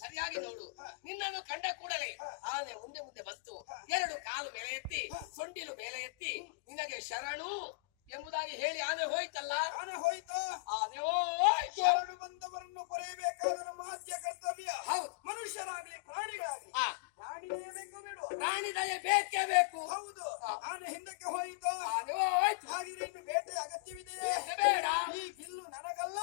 ಸರಿಯಾಗಿ ನೋಡು. ನಿನ್ನನ್ನು ಕಂಡ ಕೂಡಲೇ ಆನೆ ಮುಂದೆ ಮುಂದೆ ಬಂತು. ಎರಡು ಕಾಲು ಮೇಲೆ ಎತ್ತಿ ಸೊಂಡಿಲು ಮೇಲೆ ಎತ್ತಿ ನಿನಗೆ ಶರಣು ಎಂಬುದಾಗಿ ಹೇಳಿ ಆನೆ ಹೋಯ್ತಲ್ಲ. ಆನೆ ಹೋಯ್ತು. ಆನೆ ಹೋಯ್ತು. ಶರಣು ಬಂದವರನ್ನು ಪಡೆಯಬೇಕಾದ ನಮ್ಮ ಆದ್ಯ ಕರ್ತವ್ಯ. ಹೌದು. ಮನುಷ್ಯರಾಗ್ಲಿ ಪ್ರಾಣಿಗಳಾಗ್ಲಿ ಪ್ರಾಣಿಯೇ ಬೇಕು ಬಿಡು. ಪ್ರಾಣಿ ದಯೆ ಬೇಕೇ ಬೇಕು. ಹೌದು. ಆನೆ ಹಿಂದಕ್ಕೆ ಹೋಯಿತು. ಆನೆ ಹೋಯ್ತು. ಹಾಗಿದ್ರೆ ಇನ್ನು ಬೇಟೆ ಅಗತ್ಯವಿದೆಯೇ? ಬೇಡ. ಈ ಬಿಲ್ಲು ನನಗಲ್ಲ,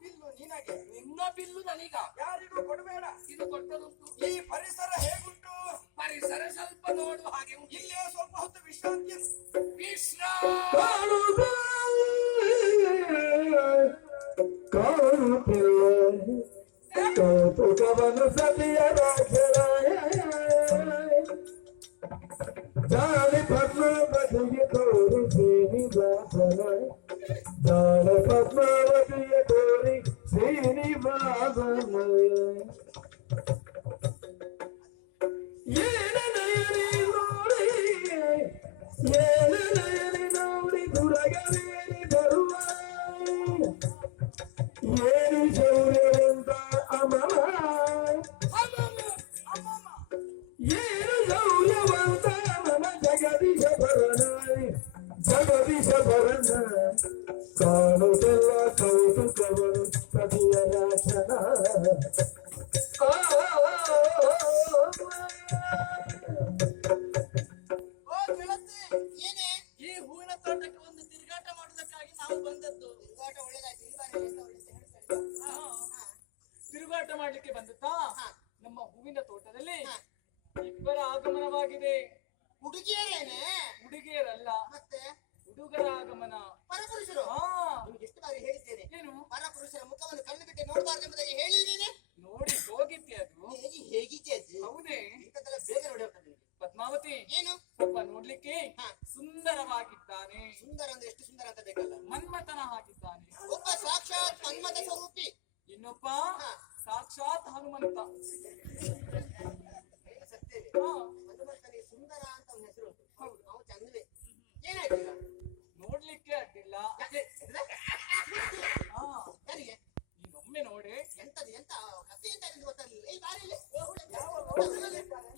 ಬಿಲ್ಲು ನಿನಗೆ. ನಿನ್ನ ಬಿಲ್ಲು ನನಗ. ಯಾರಿಗೂ ಕೊಡಬೇಡ. ಇದು ಕೊಟ್ಟದುಂಟು. ಈ ಪರಿಸರ ಹೇಗುಂಟು? ಪರಿಸರ ಸ್ವಲ್ಪ ನೋಡುವ ಹಾಗೆ ಉಂಟು. ಇಲ್ಲೇ ಸ್ವಲ್ಪ ಹೊತ್ತು ವಿಶ್ರಾಂತಿ. ಕೌತುಕವನ್ನು ಸತಿಯರ ಜಾಲಿ ಪದ್ಮಾವತಿಗೆ ತೋರಿಸಿ ನಿವಾಸನ ಜಾಲ ಪದ್ಮಾವತಿಗೆ ತೋರಿ ಶ್ರೀನಿವಾಸನ ಏಳನಯನಿ ನೋಡಿ ಏಳನಯನಿ ನೋಡಿ ದುರಗವೇರಿ ಬರುವ ಏರಿ ಶೌರ್ಯವಂತ ಅಮಲ ಏನು ಶೌರ್ಯವಂತ ಅಮಲ ಜಗದೀಶ ಭರಣ ಕಾಣುತ್ತಿಲ್ಲ ಕೌತುಕವನು ಸತಿಯ ರಾಕ್ಷಣ. ಈ ಹೂವಿನ ತೋಟಕ್ಕೆ ಒಂದು ತಿರುಗಾಟ ಮಾಡುವುದಕ್ಕಾಗಿ ನಾವು ಬಂದದ್ದು. ತಿರುಗಾಟ ಒಳ್ಳೆದಾಯ್ತು. ತಿರುಗಾಟ ಮಾಡ್ಲಿಕ್ಕೆ ಬಂದತ್ತಾ? ನಮ್ಮ ಹೂವಿನ ತೋಟದಲ್ಲಿ ಇಬ್ಬರ ಆಗಮನವಾಗಿದೆ. ಹುಡುಗಿಯರೇನೆ? ಹುಡುಗಿಯರಲ್ಲ, ಮತ್ತೆ ಹುಡುಗರ ಆಗಮನ. ಪರಪುರುಷರು? ನಿಮ್ಗೆ ಎಷ್ಟು ಬಾರಿ ಹೇಳಿದ್ದೇನೆ, ಏನು ಪರಪುರುಷರ ಮುಖವನ್ನು ಕಣ್ಣು ಬಿಟ್ಟು ನೋಡಬಾರ್ದು ಎಂಬುದಾಗಿ ಹೇಳಿದ್ದೇನೆ. ನೋಡಿ ಹೋಗಿದ್ದೆ ಅದು. ಹೇಗಿದ್ದೆ ಅದು? ಹೌದೇ, ಇಂಥದ್ದೆಲ್ಲ ಬೇಗ ನೋಡಿ ಹೋಗ್ತದೆ. ಪದ್ಮಾವತಿ ಏನು ಒಬ್ಬ ನೋಡ್ಲಿಕ್ಕೆ ಸುಂದರವಾಗಿದ್ದಾನೆ. ಸುಂದರ ಅಂದ್ರೆ ಎಷ್ಟು ಸುಂದರ ಅಂತ ಬೇಕಲ್ಲ? ಮನ್ಮಥನ ಹಾಕಿದ್ದಾನೆ. ಒಬ್ಬ ಸಾಕ್ಷಾತ್ ಮನ್ಮಥ ಸ್ವರೂಪಿ, ಇನ್ನೊಬ್ಬ ಸಾಕ್ಷಾತ್ ಹನುಮಂತ. ಸತ್ತೇವೆ. ಹನುಮಂತನಿಗೆ ಸುಂದರ ಅಂತ ಒಂದು ಹೆಸರು ಉಂಟು. ಹೌದು, ನಾವು ಚಂದವೇ. ಏನಾಯ್ತು ಈಗ? ನೋಡ್ಲಿಕ್ಕೆ ಅಡ್ಡಿಲ್ಲ. ಯಾರಿಗೆ? ನೀನೊಮ್ಮೆ ನೋಡಿ. ಎಂತದ್ದು ಎಂತ ಕಥೆ ಎಂತ ಗೊತ್ತಾಗಲಿಲ್ಲ. ಈ ಬಾರಿಯಲ್ಲಿ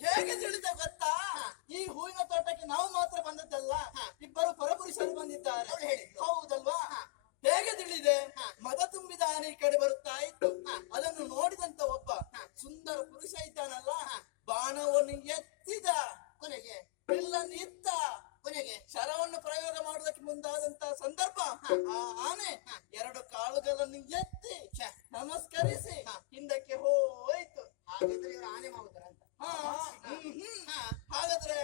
ಹೇಗೆ ತಿಳಿದ ಗೊತ್ತಾ? ಈ ಹೂವಿನ ತೋಟಕ್ಕೆ ನಾವು ಮಾತ್ರ ಬಂದದ್ದಲ್ಲ, ಇಬ್ಬರು ಪರಪುರುಷರು ಬಂದಿದ್ದಾರೆ. ಹೌದಲ್ವಾ? ಹೇಗೆ ತಿಳಿದೆ? ಮದ ತುಂಬಿದ ಆನೆ ಈ ಕಡೆ ಬರುತ್ತಾ ಇತ್ತು. ಅದನ್ನು ನೋಡಿದಂತ ಒಬ್ಬ ಸುಂದರ ಪುರುಷ ಇದ್ದಾನಲ್ಲ, ಬಾಣವನ್ನು ಎತ್ತಿದ, ಕೊನೆಗೆ ಬಿಲ್ಲನ್ನು ಇತ್ತ, ಕೊನೆಗೆ ಶರವನ್ನು ಪ್ರಯೋಗ ಮಾಡುವುದಕ್ಕೆ ಮುಂದಾದಂತ ಸಂದರ್ಭ ಆ ಆನೆ ಎರಡು ಕಾಲುಗಳನ್ನು ಎತ್ತಿ ನಮಸ್ಕರಿಸಿ ಹಿಂದಕ್ಕೆ ಹೋಯ್ತು. ಹಾಗಾದ್ರೆ ಇವರು ಆನೆ ಮಾವುತರ ಅಂತ. ಹಾಗಾದ್ರೆ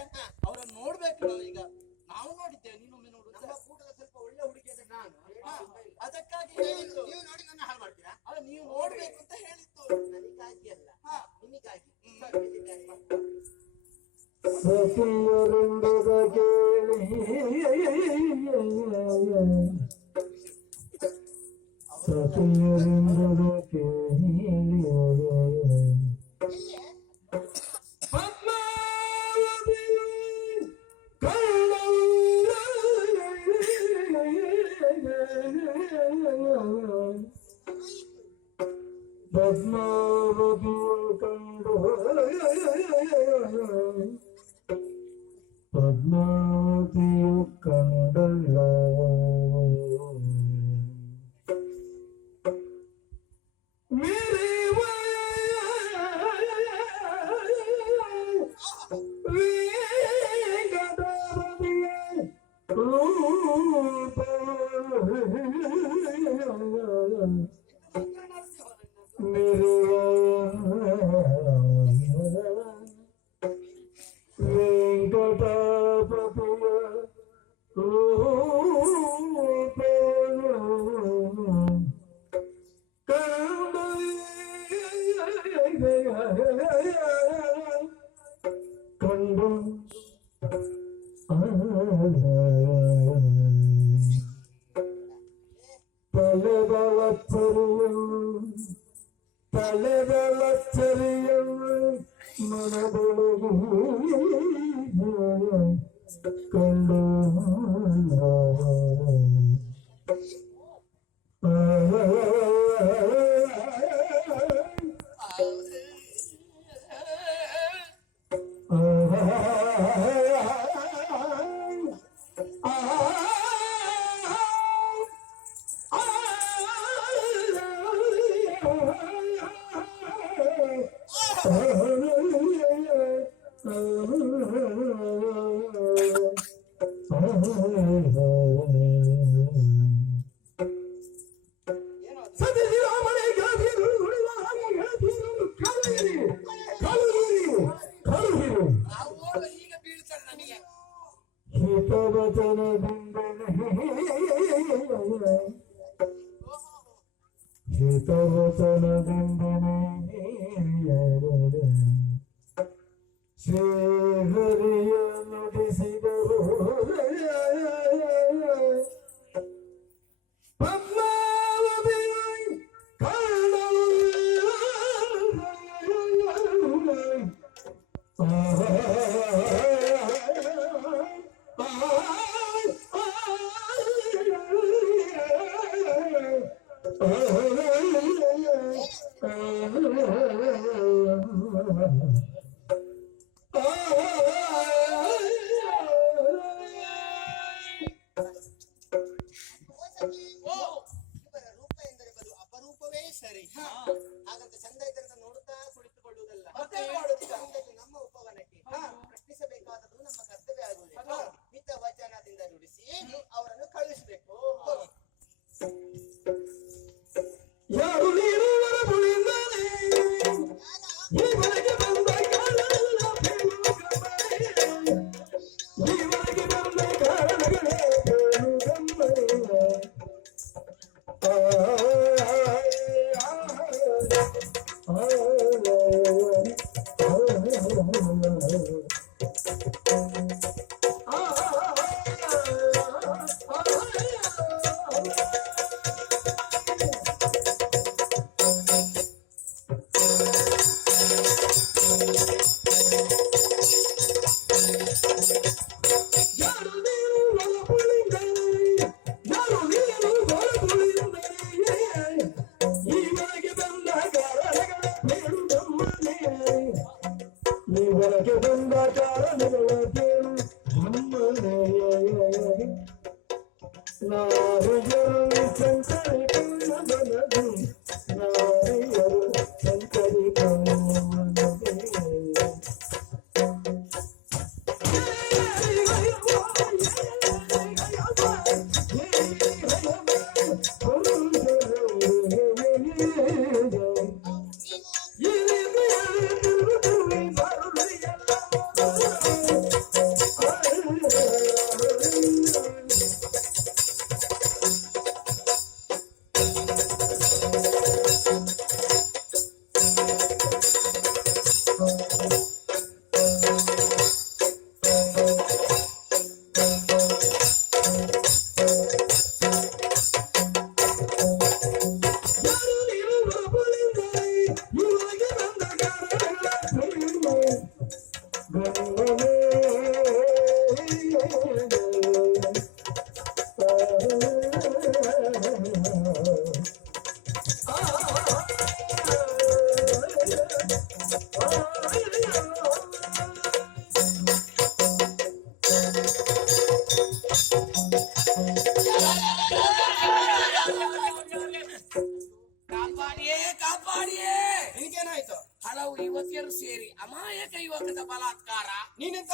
ಅವರನ್ನು ನೋಡ್ಬೇಕು ನಾವು. ಈಗ ನಾವು ನೋಡಿದ್ದೇವೆ, ನೀನೊಮ್ಮೆ ನೋಡು. ನಮ್ಮ ಕೂಟದ ಸ್ವಲ್ಪ ಒಳ್ಳೆ ಹುಡುಗಿ ಅಂದ್ರೆ ನಾನು ಅದಕ್ಕಾಗಿ ಹೇಳಿದ್ದು. ನೀವು ನೋಡಿ ನನ್ನ ಹಾಳು ಮಾಡ್ತೀರಾ? ಅಲ್ಲ, ನೀವು ನೋಡ್ಬೇಕು ಅಂತ ಹೇಳಿದ್ದು. ನನಗಾಗಿ ಅಲ್ಲ, ನಿಮಗಾಗಿ. ಸತಿಯರೆಂಬುದ ಕೇಳಿ ಸತಿಯರೆಂಬುದ ಕೇಳಿ ಪದ್ಮಾವತಿ ಪದ್ಮಾವತಿಯ ಕಂಡು ಪದ್ಮಾವತಿಯು ಕಂಡಲ್ಲ ಕಂಡು ತಲೆದಳಚ್ಚರಿಯನ್ನು ಮನದೊಳಗೆ ಕಂಡು ಅವ್ರು ಈಗ ಬೀಳ್ತಾರೆ ನನಗೆ. ಹಿತವಚನದಿಂದನೇ ಶ್ರೀಹರಿಯ ನುಡಿಸಿದರು ಪದ್ಮಾವತಿ ಕಾಣಲು ಓ, ಇವರ ರೂಪ ಎಂದರೆ ಬಲು ಅಪರೂಪವೇ ಸರಿ. ಹಾಗಂತ ಚಂದ ಇದ್ದಂತ ನೋಡುತ್ತಾ ಕುಳಿತುಕೊಳ್ಳುವುದಲ್ಲ. ಬಂದದ್ದು ನಮ್ಮ ಉಪವನಕ್ಕೆ ಪ್ರಶ್ನಿಸಬೇಕಾದದ್ದು ನಮ್ಮ ಕರ್ತವ್ಯ ಆಗುವುದು. ಮಿತ ವಚನದಿಂದ ನುಡಿಸಿ ಅವರನ್ನು ಕಳುಹಿಸಬೇಕು. ಯಾರು ನೀನು ಹೊರಬುಳಿಂದಲೇ ಈವರೆಗೆ ಬಂದ ಕಾರಣಗಳ ಈವರೆಗೆ ಬಂದ ಕಾರಣಗಳೇ ಯಾರು ನೀನು ಹೊರಬುಳಿಂದಲೇ ಯಾರು ನೀನು ಹೊರಬುಳಿಂದಲೇ ಈವರೆಗೆ ಬಂದ ಕಾರಣಗಳ ಬೇಡುಗಮ್ಮನೇ ಈವರೆಗೆ ಬಂದ ಕಾರಣಗಳ ಬೇಡು ನಮ್ಮನೇ ನಾರಿಯರು ಸಂಕರಿಕೊಂಡ ಮನದು ನಾರಿಯರು ಸಂಕರಿಕೊಂಡ ಮನದೇ ಕಾಪಾಡಿಯೇ ಕಾಪಾಡಿಯೇ. ನಿನಗೇನಾಯ್ತು? ಹಲವು ಯುವತಿಯರು ಸೇರಿ ಅಮಾಯಕ ಯುವಕದ ಬಲಾತ್ಕಾರ. ನೀನೆಂತ